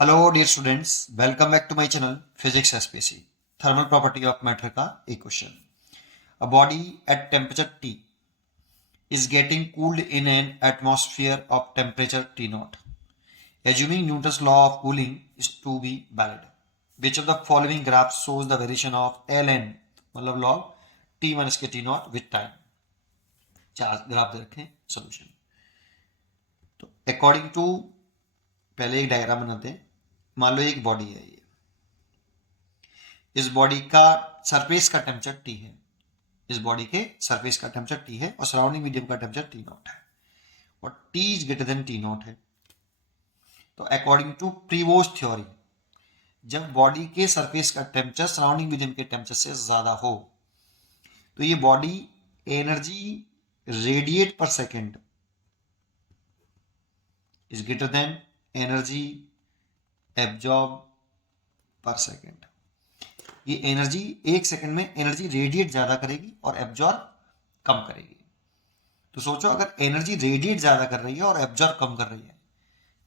Hello dear students, welcome back to my channel physics SPC. Thermal property of matter का एक question. A body at temperature T is getting cooled in an atmosphere of temperature T naught. Assuming Newton's law of cooling is to be valid, which of the following graphs shows the variation of ln मतलब log T minus के T naught with time? चार graph दे रखे हैं। Solution तो according to पहले एक diagram बनाते हैं। मान लो एक बॉडी है, ये इस बॉडी का सरफेस का टेम्परेचर T है, इस बॉडी के सरफेस का टेम्परेचर T है और सराउंडिंग मीडियम का टेम्परेचर T नॉट है और T is greater than T not है। तो अकॉर्डिंग टू प्रीवोस्ट थ्योरी, जब बॉडी के सरफेस का टेम्परेचर सराउंडिंग मीडियम के टेम्परेचर से ज्यादा हो तो ये बॉडी एनर्जी रेडिएट पर second is greater than energy absorb पर सेकेंड। ये एनर्जी एक सेकंड में एनर्जी रेडिएट ज्यादा करेगी और एब्जॉर्ब कम करेगी। तो सोचो, अगर एनर्जी रेडिएट ज्यादा कर रही है और एब्जॉर्ब कम कर रही है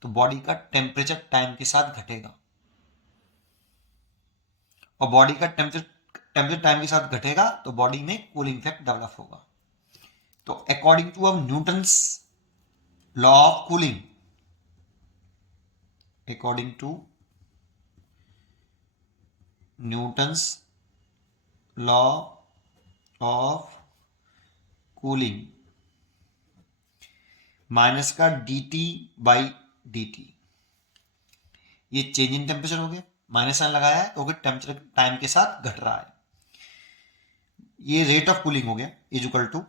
तो बॉडी का टेम्परेचर टाइम के साथ घटेगा और बॉडी का टेम्परेचर टाइम के साथ घटेगा तो बॉडी में कूलिंग इफेक्ट डेवलप होगा। तो अकॉर्डिंग टू अब Newton's law of cooling, according to Newton's law of cooling, minus का dt बाई dt, ये चेंज इन टेम्परेचर हो गया, माइनस साइन लगाया है तो टेम्परेचर टाइम के साथ घट रहा है। ये रेट ऑफ कूलिंग हो गया is equal to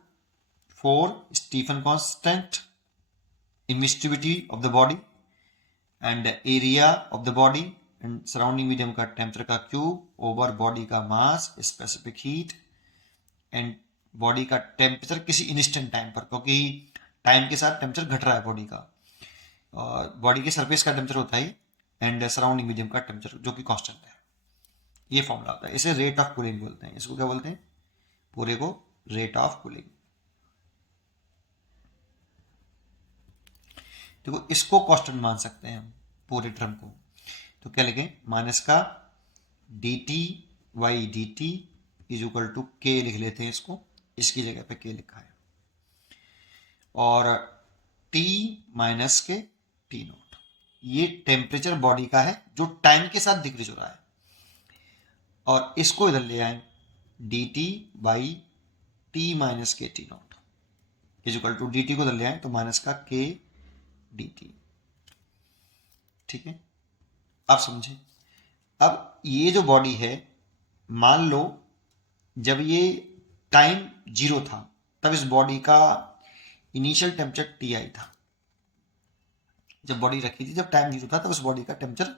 4 Stefan constant emissivity of the body and area of the body and surrounding medium का टेम्परेचर का क्यूब ओवर बॉडी का mass specific heat and body का टेम्परेचर किसी इंस्टेंट टाइम पर, क्योंकि time के साथ टेम्परेचर घट रहा है बॉडी का, बॉडी के सरफेस का टेम्परेचर होता है एंड सराउंडिंग मीडियम का टेम्परेचर जो कि कांस्टेंट है। ये फॉर्मूला होता है, इसे रेट ऑफ कूलिंग बोलते हैं। इसको क्या बोलते हैं? पूरे को रेट ऑफ कूलिंग। देखो, इसको कांस्टेंट मान सकते हैं हम पूरे टर्म को। तो क्या लिखें? माइनस का dt by dt is equal to K लिख लेते हैं इसको, इसकी जगह पे के लिखा है, और t minus K T not, ये टेम्परेचर बॉडी का है जो टाइम के साथ डिक्रीज हो रहा है, और इसको इधर ले आए dt by T minus K T not is equal to dt को इधर ले आए तो माइनस का के dt। ठीक है, अब समझे। अब ये जो बॉडी है, मान लो जब ये टाइम जीरो था तब इस बॉडी का इनिशियल टेम्परेचर टी आई था। जब बॉडी रखी थी, जब टाइम जीरो था तब उस बॉडी का टेम्परेचर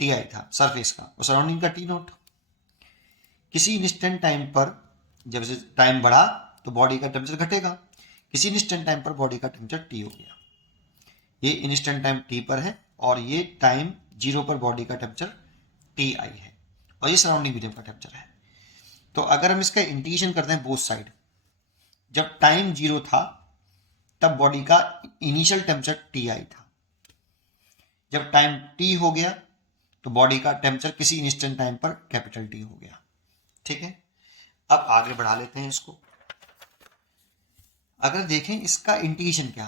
टी आई था सरफेस का, और सराउंडिंग का टी नॉट। किसी इंस्टेंट टाइम पर जब से टाइम बढ़ा तो बॉडी का टेम्परेचर घटेगा, किसी इंस्टेंट टाइम पर बॉडी का टेम्परेचर टी हो गया। ये इंस्टेंट टाइम टी पर है और ये टाइम जीरो पर बॉडी का टेम्परेचर टी आई है, और ये सराउंडिंग मीडियम का टेम्परेचर है। तो अगर हम इसका इंटीग्रेशन करते हैं बोथ साइड, जब टाइम जीरो था तब बॉडी का इनिशियल टेम्परेचर टी आई था, जब टाइम टी हो गया तो बॉडी का टेम्परेचर किसी इंस्टेंट टाइम पर कैपिटल टी हो गया। ठीक है, अब आगे बढ़ा लेते हैं इसको। अगर देखें इसका इंटीग्रेशन क्या,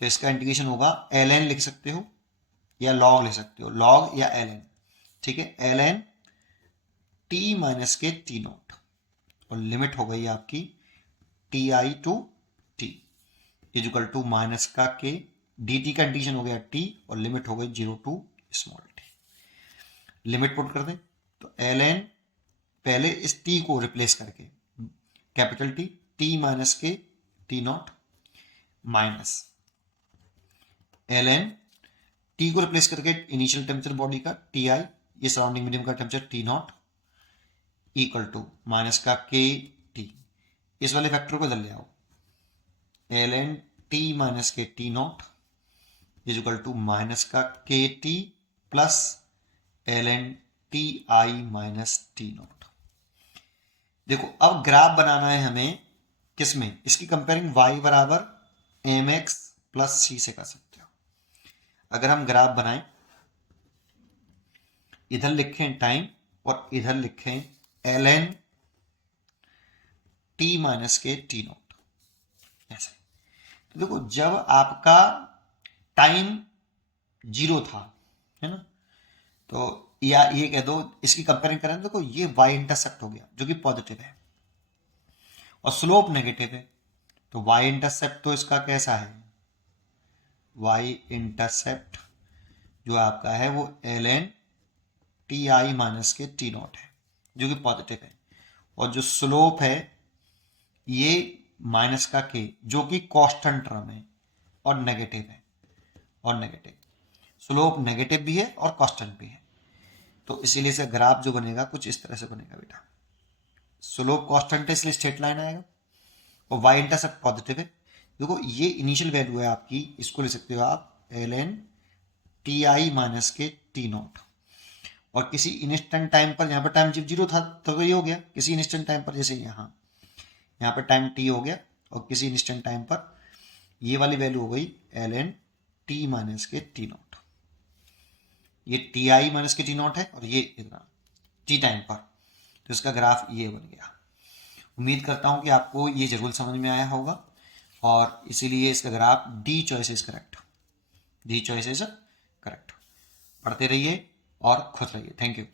तो इसका इंटीग्रेशन होगा ln लिख सकते हो या log लिख सकते हो, log या ln। ठीक है, ln t minus K T not, और लिमिट हो गई आपकी T I to T is equal to minus का के dt का इंटीग्रेशन हो गया t और लिमिट हो गई zero to small t। Limit put कर दें तो ln पहले इस t को रिप्लेस करके capital t minus K T not minus ln t को रिप्लेस करके इनिशियल टेम्परेचर बॉडी का टी आई, ये सराउंडिंग मीडियम का temperature T not equal to minus का के टी, इस वाले फैक्टर को इधर ले आओ, ln t minus K T not is equal to minus का K T plus ln T I minus T naught. देखो, अब ग्राफ बनाना है हमें किसमें? इसकी कंपेयरिंग y बराबर एम एक्स प्लस सी से कर सकते हो। अगर हम ग्राफ बनाएं इधर लिखें टाइम और इधर लिखें ln t minus K T not, ऐसे। तो देखो जब आपका टाइम 0 था, है ना, तो या ये कह दो, इसकी कंपेयरिंग करें तो देखो ये y इंटरसेप्ट हो गया जो कि पॉजिटिव है और स्लोप नेगेटिव है, तो y इंटरसेप्ट तो इसका कैसा है, y इंटरसेप्ट जो आपका है वो ln T I minus K T not है जो कि पॉजिटिव है, और जो स्लोप है ये माइनस का k जो कि कांस्टेंट टर्म है और नेगेटिव है, और नेगेटिव स्लोप नेगेटिव भी है और कांस्टेंट भी है। तो इसीलिए इसका ग्राफ जो बनेगा कुछ इस तरह से बनेगा बेटा, स्लोप कांस्टेंट है इसलिए स्ट्रेट लाइन आएगा और y इंटरसेप्ट पॉजिटिव है। देखो ये इनिशियल वैल्यू है आपकी, इसको ले सकते हो आप ln T I minus K T not, और किसी इंस्टेंट टाइम पर, यहाँ पर टाइम जब 0 था तो ये हो गया, किसी इंस्टेंट टाइम पर जैसे यहाँ पर टाइम t हो गया और किसी इंस्टेंट टाइम पर ये वाली वैल्यू हो गई ln T minus K T not, ये T I minus K T not है और ये इतना टी टाइम पर, तो इसका ग्राफ ये बन गया। उम्मीद करता हूँ कि आपको ये जरूर समझ में आया होगा, और इसीलिए इसका graph D choice is correct, D choice is correct. पढ़ते रहिए और खुश रहिए। Thank you.